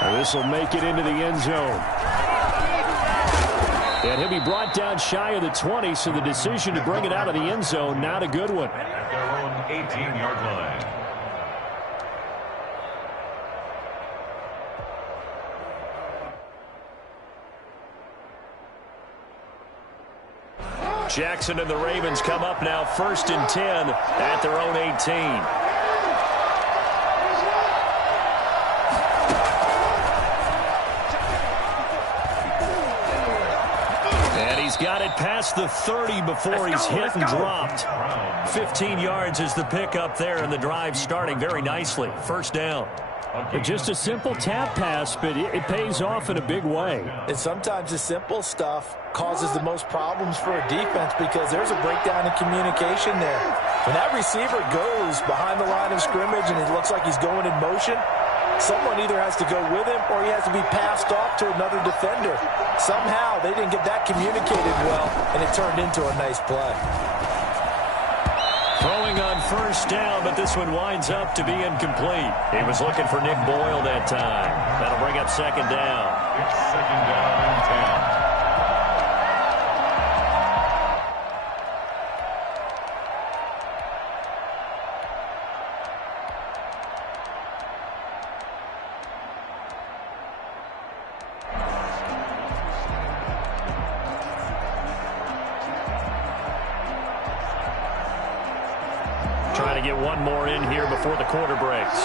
This will make it into the end zone. And he'll be brought down shy of the 20, so the decision to bring it out of the end zone, not a good one. At their own 18-yard line. Jackson and the Ravens come up now 1st and 10 at their own 18. He's got it past the 30 before he's hit and dropped. 15 yards is the pickup there, and the drive starting very nicely. 1st down. Just a simple tap pass, but it pays off in a big way. And sometimes the simple stuff causes the most problems for a defense because there's a breakdown in communication there. When that receiver goes behind the line of scrimmage and it looks like he's going in motion, someone either has to go with him or he has to be passed off to another defender. Somehow they didn't get that communicated well, and it turned into a nice play. Throwing on 1st down, but this one winds up to be incomplete. He was looking for Nick Boyle that time. That'll bring up 2nd down. It's 2nd down and 10. Trying to get one more in here before the quarter breaks.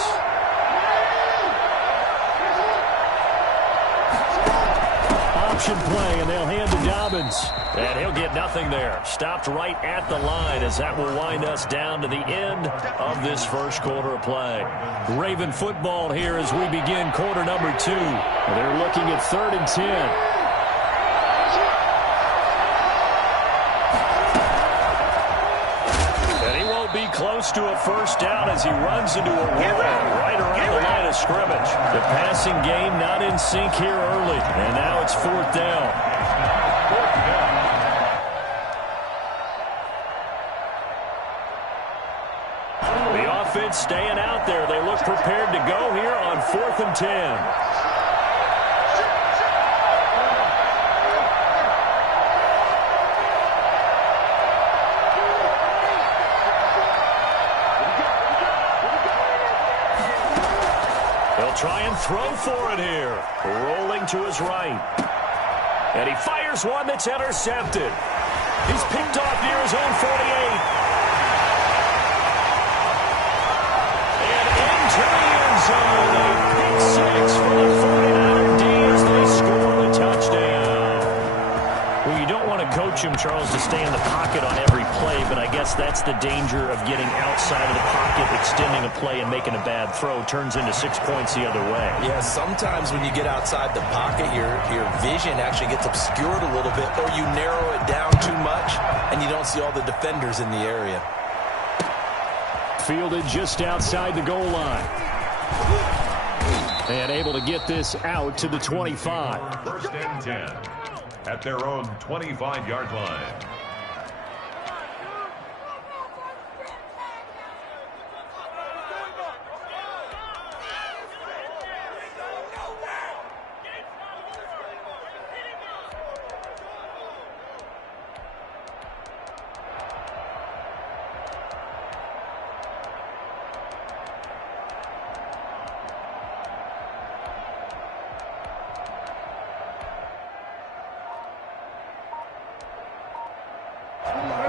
Option play, and they'll hand to Dobbins. And he'll get nothing there. Stopped right at the line as that will wind us down to the end of this 1st quarter of play. Raven football here as we begin quarter number 2. They're looking at 3rd and 10. Close to a 1st down as he runs into a wall right around the line of scrimmage. The passing game not in sync here early, and now it's 4th down. The offense staying out there. They look prepared to go here on 4th and 10. Try and throw for it here. Rolling to his right. And he fires one that's intercepted. He's picked off near his own 48. And into the end zone. A pick 6 for the 49er D as they score the touchdown. Well, you don't want to coach him, Charles, to stay in the pocket on every play, but I guess that's the danger of getting outside of the pocket, extending a play and making a bad throw. Turns into 6 points the other way. Yeah, sometimes when you get outside the pocket, your vision actually gets obscured a little bit, or you narrow it down too much, and you don't see all the defenders in the area. Fielded just outside the goal line. And able to get this out to the 25. 1st and 10 at their own 25-yard line.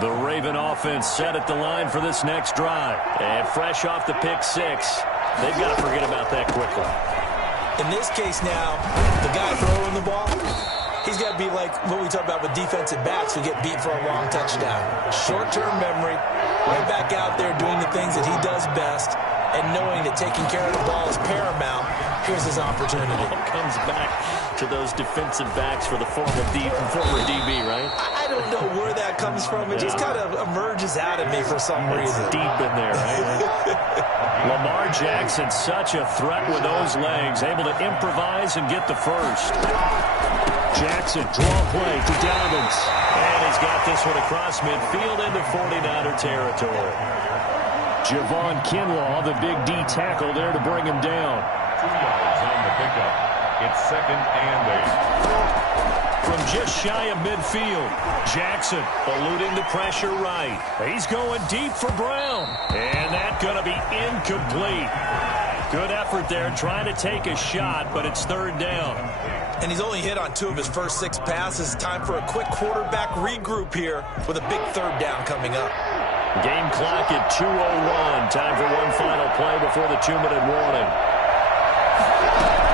The Raven offense set at the line for this next drive. And fresh off the pick 6, they've got to forget about that quickly. In this case now, the guy throwing the ball, he's got to be like what we talk about with defensive backs who get beat for a long touchdown. Short-term memory, right back out there doing the things that he does best, and knowing that taking care of the ball is paramount. Here's his opportunity. It comes back to those defensive backs for the former DB, right? I don't know where that comes from. It just kind of emerges out of me for some reason. It's deep in there, right? Lamar Jackson, such a threat with those legs, able to improvise and get the first. Jackson, draw play to Dobbins. And he's got this one across midfield into 49er territory. Javon Kinlaw, the big D tackle there to bring him down. 2 yards on the pickup. It's 2nd and 8. From just shy of midfield, Jackson eluding the pressure right. He's going deep for Brown. And that's going to be incomplete. Good effort there trying to take a shot, but it's 3rd down. And he's only hit on 2 of his first 6 passes. Time for a quick quarterback regroup here with a big 3rd down coming up. Game clock at 2:01. Time for one final play before the 2-minute warning.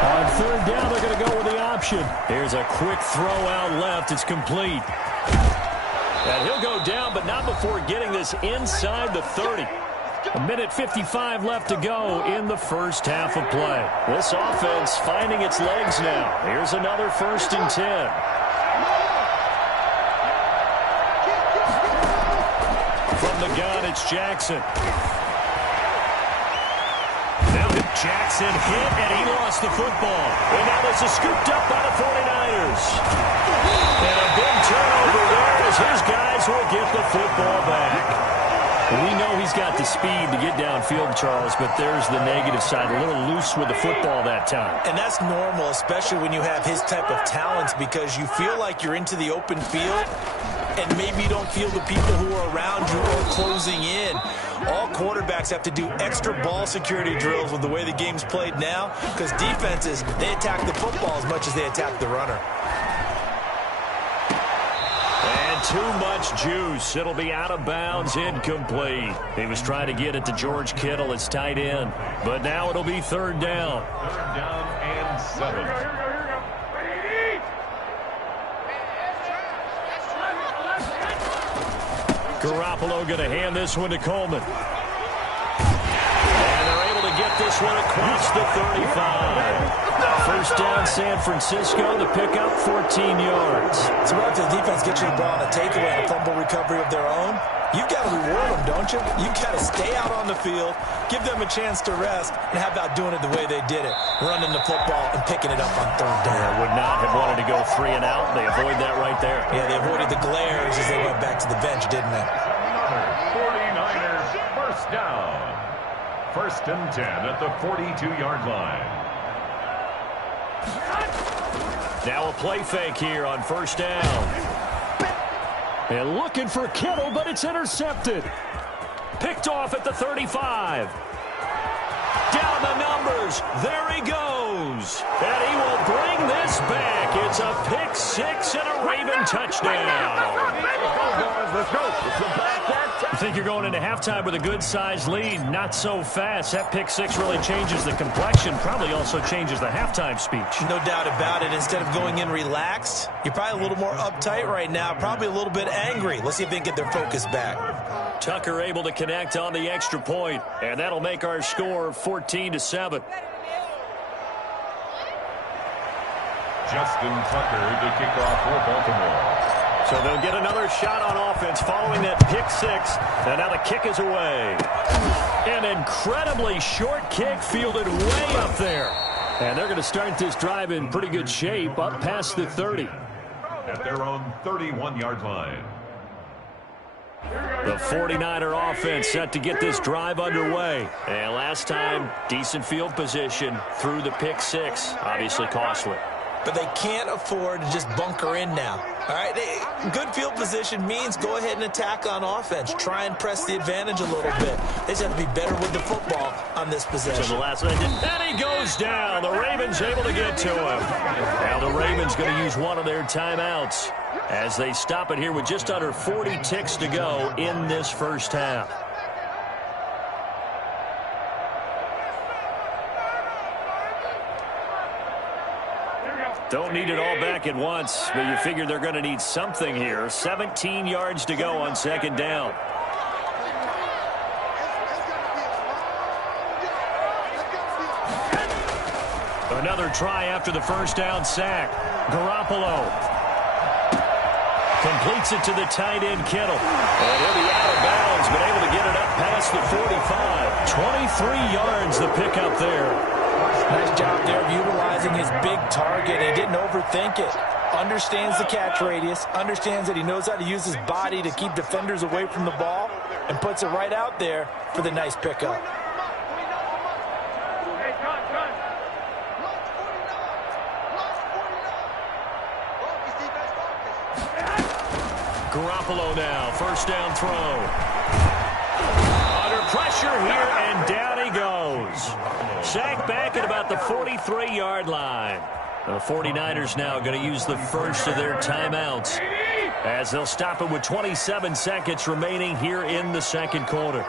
On 3rd down, they're going to go with the option. Here's a quick throw out left. It's complete. And he'll go down, but not before getting this inside the 30. 1:55 left to go in the first half of play. This offense finding its legs now. Here's another 1st and 10. From the gun, it's Jackson. Now Jackson hit, and he lost the football. And now this is scooped up by the 49ers. And a big turnover there as his guys will get the football back. We know he's got the speed to get downfield, Charles, but there's the negative side. A little loose with the football that time. And that's normal, especially when you have his type of talents, because you feel like you're into the open field, and maybe you don't feel the people who are around you or closing in. All quarterbacks have to do extra ball security drills with the way the game's played now, because defenses, they attack the football as much as they attack the runner. Too much juice. It'll be out of bounds, incomplete. He was trying to get it to George Kittle, his tight end. But now it'll be 3rd down. 3rd down and 7. Garoppolo going to hand this one to Coleman. And they're able to get this one across the 35. 1st down, San Francisco. The pickup, 14 yards. So after the defense gets you the ball on a takeaway and a fumble recovery of their own, you've got to reward them, don't you? You've got to stay out on the field, give them a chance to rest, and how about doing it the way they did it, running the football and picking it up on 3rd down. They would not have wanted to go 3 and out. They avoid that right there. Yeah, they avoided the glares as they went back to the bench, didn't they? 49ers 1st down. 1st and 10 at the 42-yard line. Now a play fake here on 1st down. And looking for Kittle, but it's intercepted. Picked off at the 35. Down the numbers. There he goes. And he will bring this back. It's a pick 6 and a Raven touchdown. Let's go. You think you're going into halftime with a good-sized lead. Not so fast. That pick 6 really changes the complexion. Probably also changes the halftime speech. No doubt about it. Instead of going in relaxed, you're probably a little more uptight right now. Probably a little bit angry. Let's see if they can get their focus back. Tucker able to connect on the extra point, and that'll make our score 14-7. Justin Tucker to kick off for Baltimore. So they'll get another shot on offense following that pick 6. And now the kick is away. An incredibly short kick fielded way up there. And they're going to start this drive in pretty good shape up past the 30. At their own 31-yard line. The 49er offense set to get this drive underway. And last time, decent field position through the pick 6. Obviously costly. But they can't afford to just bunker in now. All right, good field position means go ahead and attack on offense. Try and press the advantage a little bit. They just have to be better with the football on this possession. So the last one, and he goes down. The Ravens able to get to him. Now the Ravens going to use one of their timeouts as they stop it here with just under 40 ticks to go in this first half. Don't need it all back at once, but you figure they're going to need something here. 17 yards to go on 2nd down. Another try after the 1st down sack. Garoppolo completes it to the tight end Kittle. And he'll be out of bounds, but able to get it up past the 45. 23 yards the pickup there. Nice job there of utilizing his big target. He didn't overthink it. Understands the catch radius. Understands that he knows how to use his body to keep defenders away from the ball. And puts it right out there for the nice pickup. Garoppolo now, first down throw. Under pressure here, and down he goes. Sacked back at about the 43-yard line. The 49ers now going to use the first of their timeouts as they'll stop it with 27 seconds remaining here in the second quarter.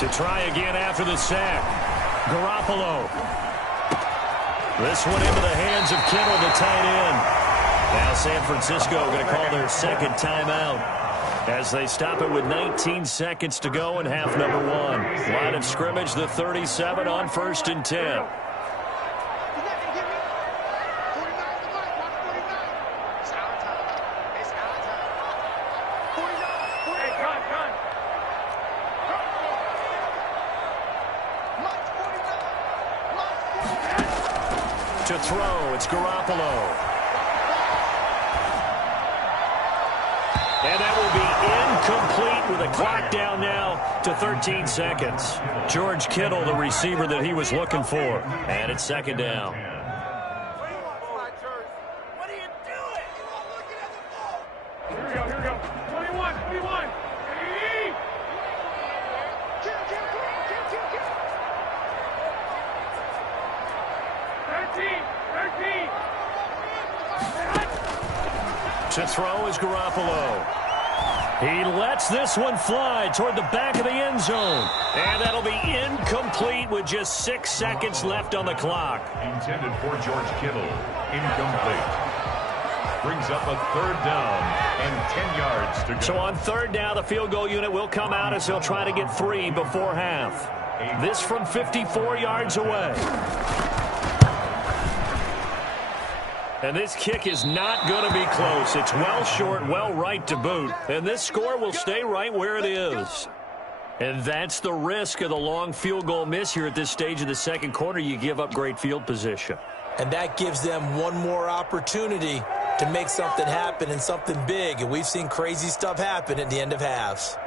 To try again after the sack. Garoppolo. This one into the hands of Kittle, the tight end. Now San Francisco going to call their second timeout as they stop it with 19 seconds to go in half number one. Line of scrimmage, the 37 on 1st and 10. To throw, it's Garoppolo. And that will be incomplete with a clock down now to 13 seconds. George Kittle, the receiver that he was looking for. And it's second down. What are you doing? Here we go. 21. 13. To throw is Garoppolo. He lets this one fly toward the back of the end zone. And that'll be incomplete with just 6 seconds left on the clock. Intended for George Kittle. Incomplete. Brings up a third down and 10 yards to go. So on third down, the field goal unit will come out as he'll try to get 3 before half. This from 54 yards away. And this kick is not going to be close. It's well short, well right to boot. And this score will stay right where it is. And that's the risk of the long field goal miss here at this stage of the second quarter. You give up great field position. And that gives them one more opportunity to make something happen and something big. And we've seen crazy stuff happen at the end of halves.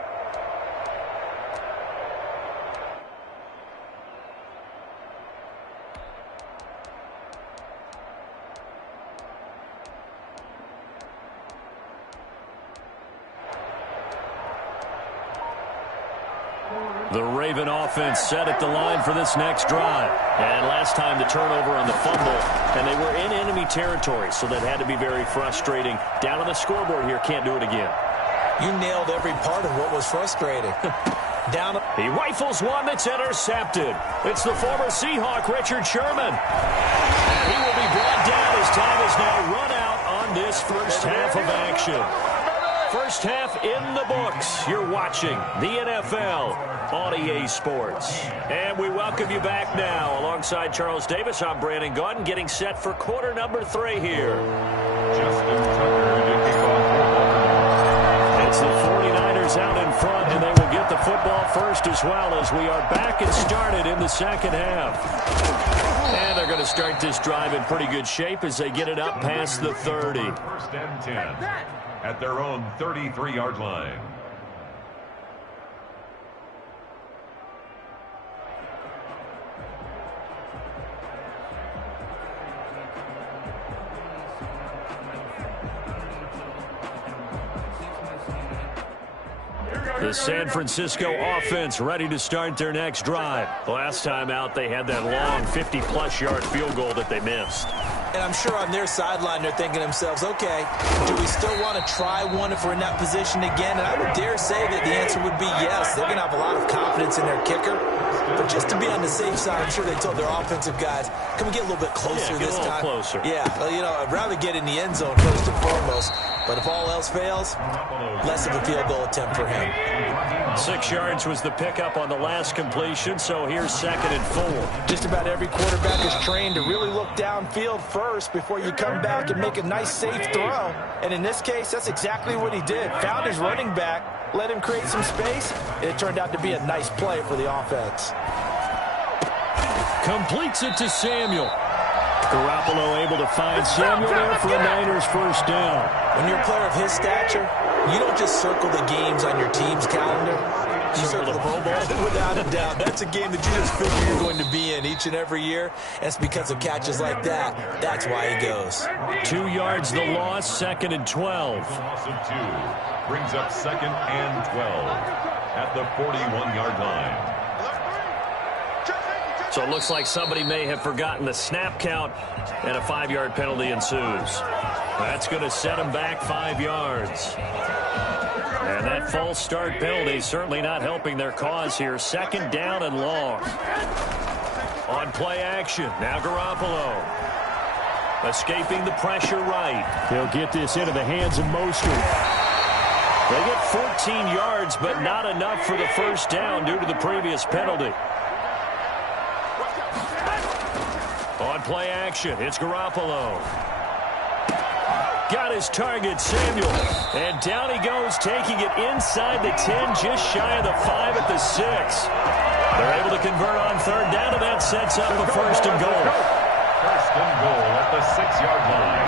The Raven offense set at the line for this next drive. And last time the turnover on the fumble, and they were in enemy territory, so that had to be very frustrating. Down on the scoreboard here, can't do it again. You nailed every part of what was frustrating. He rifles one that's intercepted. It's the former Seahawk, Richard Sherman. And he will be brought down as time is now run out on this first half of action. First half in the books. You're watching the NFL on EA Sports. And we welcome you back now. Alongside Charles Davis, I'm Brandon Gaudin, getting set for quarter number 3 here. Justin Tucker to kick off. It's the 49ers out in front, and they will get the football first as well as we are back and started in the second half. And they're going to start this drive in pretty good shape as they get it up past the 30. First and 10 at their own 33-yard line. The San Francisco offense ready to start their next drive. Last time out, they had that long 50-plus yard field goal that they missed. And I'm sure on their sideline they're thinking to themselves, okay, do we still want to try one if we're in that position again? And I would dare say that the answer would be yes. They're going to have a lot of confidence in their kicker. But just to be on the safe side, I'm sure they told their offensive guys, can we get a little bit closer this time? Closer. Yeah, well, you know, I'd rather get in the end zone first and foremost. But if all else fails, less of a field goal attempt for him. 6 yards was the pickup on the last completion, so here's 2nd and 4. Just about every quarterback is trained to really look downfield first before you come back and make a nice, safe throw. And in this case, that's exactly what he did. Found his running back, let him create some space, and it turned out to be a nice play for the offense. Completes it to Samuel. Garoppolo able to find Samuel there for a Niners first down. When you're a player of his stature, you don't just circle the games on your team's calendar. You circle the Pro Bowl. Without a doubt. That's a game that you just figure you're going to be in each and every year. And it's because of catches like that. That's why he goes. 2 yards the loss, 2nd and 12. Loss of 2 brings up 2nd and 12 at the 41-yard line. So it looks like somebody may have forgotten the snap count, and a 5-yard penalty ensues. That's going to set him back 5 yards. And that false start penalty certainly not helping their cause here. 2nd down and long. On play action, now Garoppolo. Escaping the pressure right. He'll get this into the hands of Mostert. They get 14 yards, but not enough for the first down due to the previous penalty. On play action, it's Garoppolo. Got his target, Samuel. And down he goes, taking it inside the 10, just shy of the 5 at the 6. They're able to convert on 3rd down, and that sets up a 1st and goal. 1st and goal at the 6-yard line.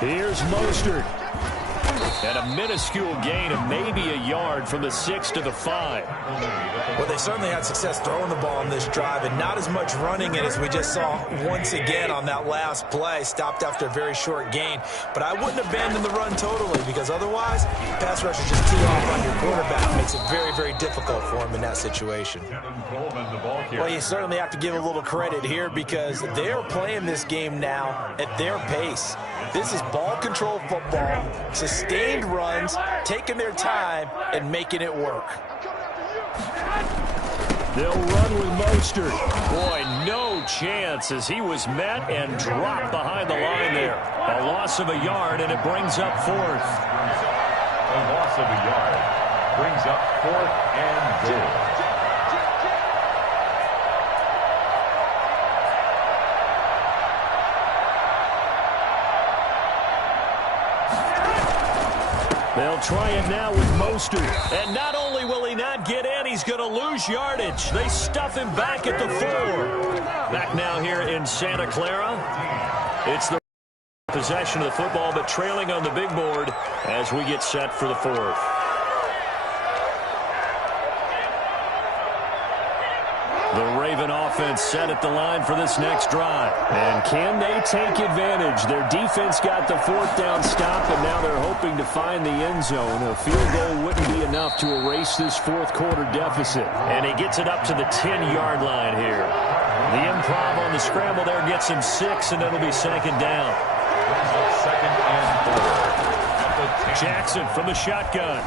Here's Mostert. And a minuscule gain of maybe a yard from the 6 to the 5. Well, they certainly had success throwing the ball on this drive, and not as much running it as we just saw once again on that last play. Stopped after a very short gain. But I wouldn't abandon the run totally, because otherwise, pass rush is just tee off on your quarterback. Makes it very, very difficult for him in that situation. Well, you certainly have to give a little credit here, because they're playing this game now at their pace. This is ball control football, sustained runs, taking their time, and making it work. They'll run with Mostert. Boy, no chance as he was met and dropped behind the line there. A loss of a yard, and it brings up 4th. A loss of a yard brings up 4th and goal. They'll try it now with Mostert. And not only will he not get in, he's going to lose yardage. They stuff him back at the 4. Back now here in Santa Clara. It's the possession of the football, but trailing on the big board as we get set for the 4th. The Raven offense set at the line for this next drive. And can they take advantage? Their defense got the 4th down stop, and now they're hoping to find the end zone. A field goal wouldn't be enough to erase this 4th quarter deficit. And he gets it up to the 10-yard line here. The improv on the scramble there gets him 6, and it'll be 2nd down. 2nd and 4. Jackson from the shotgun.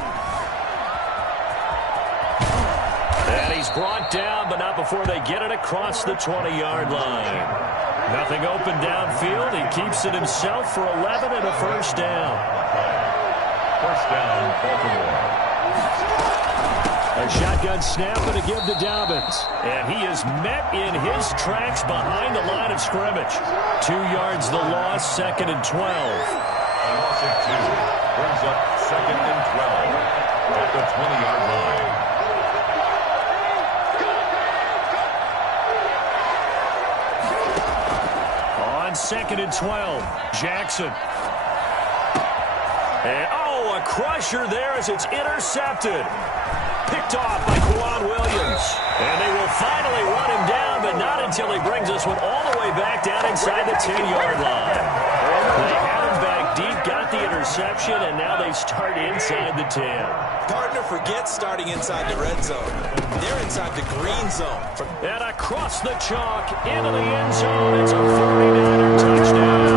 And he's brought down, but not before they get it across the 20-yard line. Nothing open downfield. He keeps it himself for 11 and a first down. First down, Baltimore. A shotgun snap and a give to Dobbins. And he is met in his tracks behind the line of scrimmage. 2 yards the loss, 2nd and 12. A loss of 2 brings up 2nd and 12 at the 20-yard line. On 2nd and 12, Jackson. And, a crusher there as it's intercepted. Picked off by Quan Williams. And they will finally run him down, but not until he brings this one all the way back down inside the 10-yard line. They had him back deep, got the interception, and now they start inside the 10. Partner forgets starting inside the red zone. They're inside the green zone. And across the chalk, into the end zone. It's a 49er touchdown.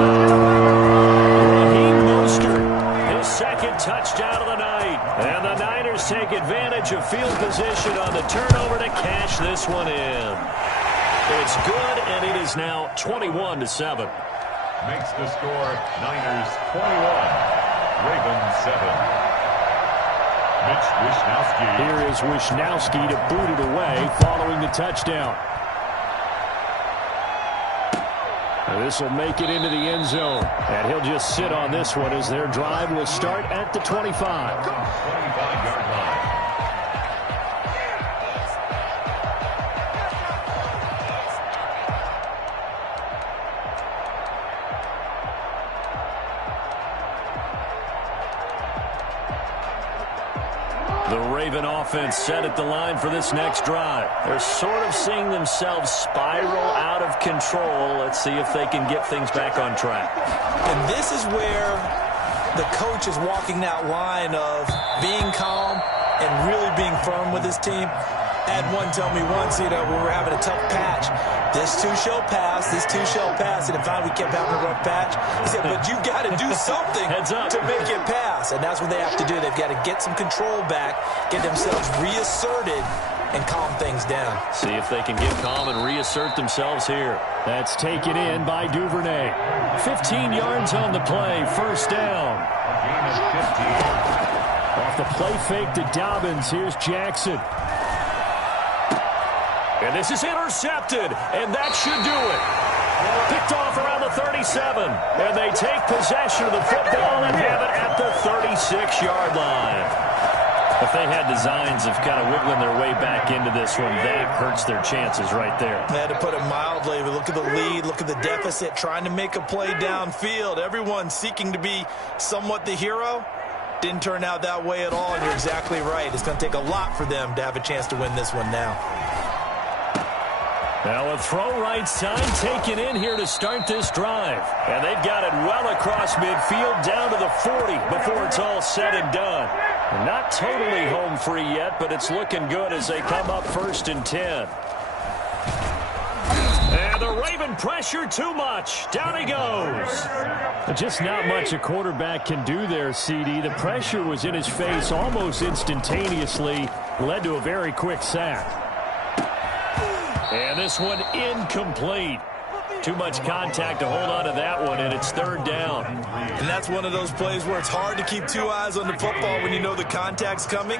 Raheem Mostert, his 2nd touchdown of the night. And the Niners take advantage of field position on the turnover to cash this one in. It's good, and it is now 21-7. Makes the score Niners 21, Ravens 7. Mitch Wishnowsky. Here is Wishnowsky to boot it away following the touchdown. This will make it into the end zone. And he'll just sit on this one as their drive will start at the 25. 25-yard line. The Raven offense set at the line for this next drive. They're sort of seeing themselves spiral out of control. Let's see if they can get things back on track. And this is where the coach is walking that line of being calm and really being firm with his team. I had one tell me once, when we were having a tough patch, this too shall pass, this too shall pass, and finally we kept having a rough patch. He said, but you got to do something to make it pass, and that's what they have to do. They've got to get some control back, get themselves reasserted, and calm things down. See if they can get calm and reassert themselves here. That's taken in by Duvernay. 15 yards on the play, first down. Gain of 15. Off the play fake to Dobbins, here's Jackson. And this is intercepted, and that should do it. Picked off around the 37, and they take possession of the football and have it at the 36-yard line. If they had designs of kind of wiggling their way back into this one, that hurts their chances right there. They had to put it mildly, but look at the lead, look at the deficit, trying to make a play downfield. Everyone seeking to be somewhat the hero. Didn't turn out that way at all, and you're exactly right. It's going to take a lot for them to have a chance to win this one now. Now a throw right side taken in here to start this drive. And they've got it well across midfield down to the 40 before it's all said and done. Not totally home free yet, but it's looking good as they come up 1st and 10. And the Raven pressure too much. Down he goes. Just not much a quarterback can do there, CD. The pressure was in his face almost instantaneously. Led to a very quick sack. And this one incomplete. Too much contact to hold on to that one, and it's 3rd down. And that's one of those plays where it's hard to keep 2 eyes on the football when you know the contact's coming,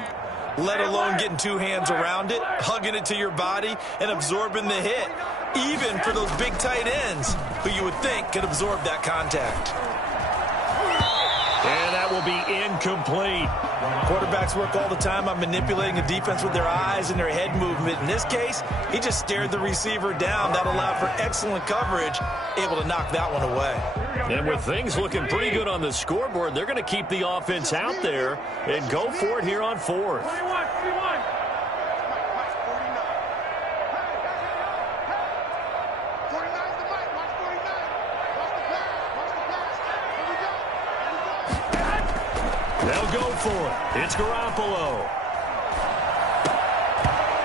let alone getting 2 hands around it, hugging it to your body, and absorbing the hit, even for those big tight ends who you would think could absorb that contact. And that will be incomplete. Quarterbacks work all the time on manipulating a defense with their eyes and their head movement. In this case, he just stared the receiver down. That allowed for excellent coverage, able to knock that one away. And with things looking pretty good on the scoreboard, they're going to keep the offense out there and go for it here on 4th. They'll go for it. It's Garoppolo.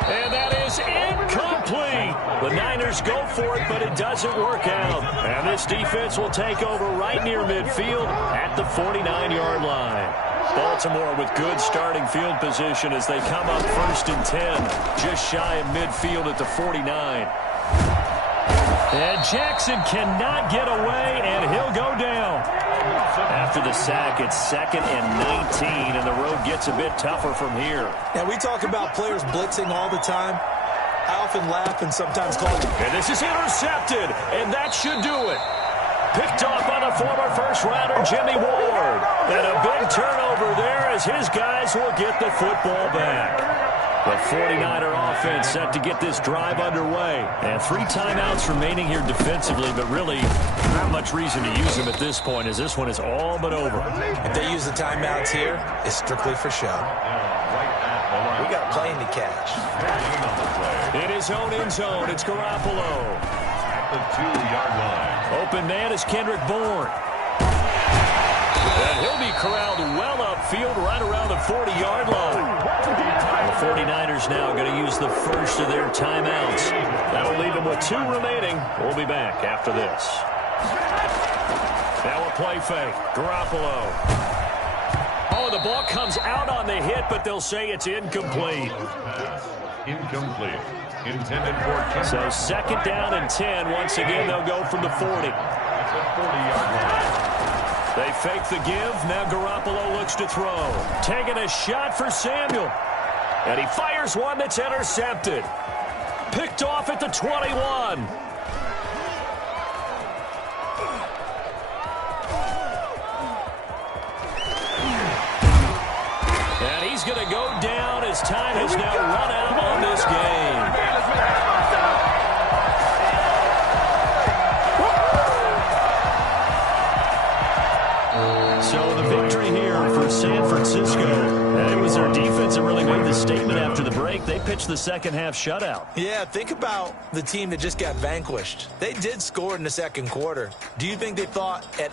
And that is incomplete. The Niners go for it, but it doesn't work out. And this defense will take over right near midfield at the 49-yard line. Baltimore with good starting field position as they come up 1st and 10, just shy of midfield at the 49. And Jackson cannot get away, and he'll go down. After the sack, it's 2nd and 19, and the road gets a bit tougher from here. Now, we talk about players blitzing all the time. I often laugh and sometimes call it. And this is intercepted, and that should do it. Picked off by the former first-rounder Jimmy Ward. And a big turnover there as his guys will get the football back. The 49er offense set to get this drive underway. And 3 timeouts remaining here defensively, but really not much reason to use them at this point as this one is all but over. If they use the timeouts here, it's strictly for show. We got a plane to catch. It is zone in zone. It's Garoppolo. At the 2-yard line. Open man is Kendrick Bourne. And he'll be corralled well upfield right around the 40-yard line. The 49ers now going to use the first of their timeouts. That will leave them with 2 remaining. We'll be back after this. Now a play fake. Garoppolo. Oh, the ball comes out on the hit, but they'll say it's incomplete. Incomplete. Intended for Kendrick. So 2nd down and 10. Once again, they'll go from the 40. At the 40-yard line. They fake the give. Now Garoppolo looks to throw. Taking a shot for Samuel. And he fires one that's intercepted. Picked off at the 21. And he's going to go down as time has now run out on this game. So the victory here for San Francisco. And it was their defense that really made the statement after the break. They pitched the second half shutout. Yeah, think about the team that just got vanquished. They did score in the second quarter. Do you think they thought at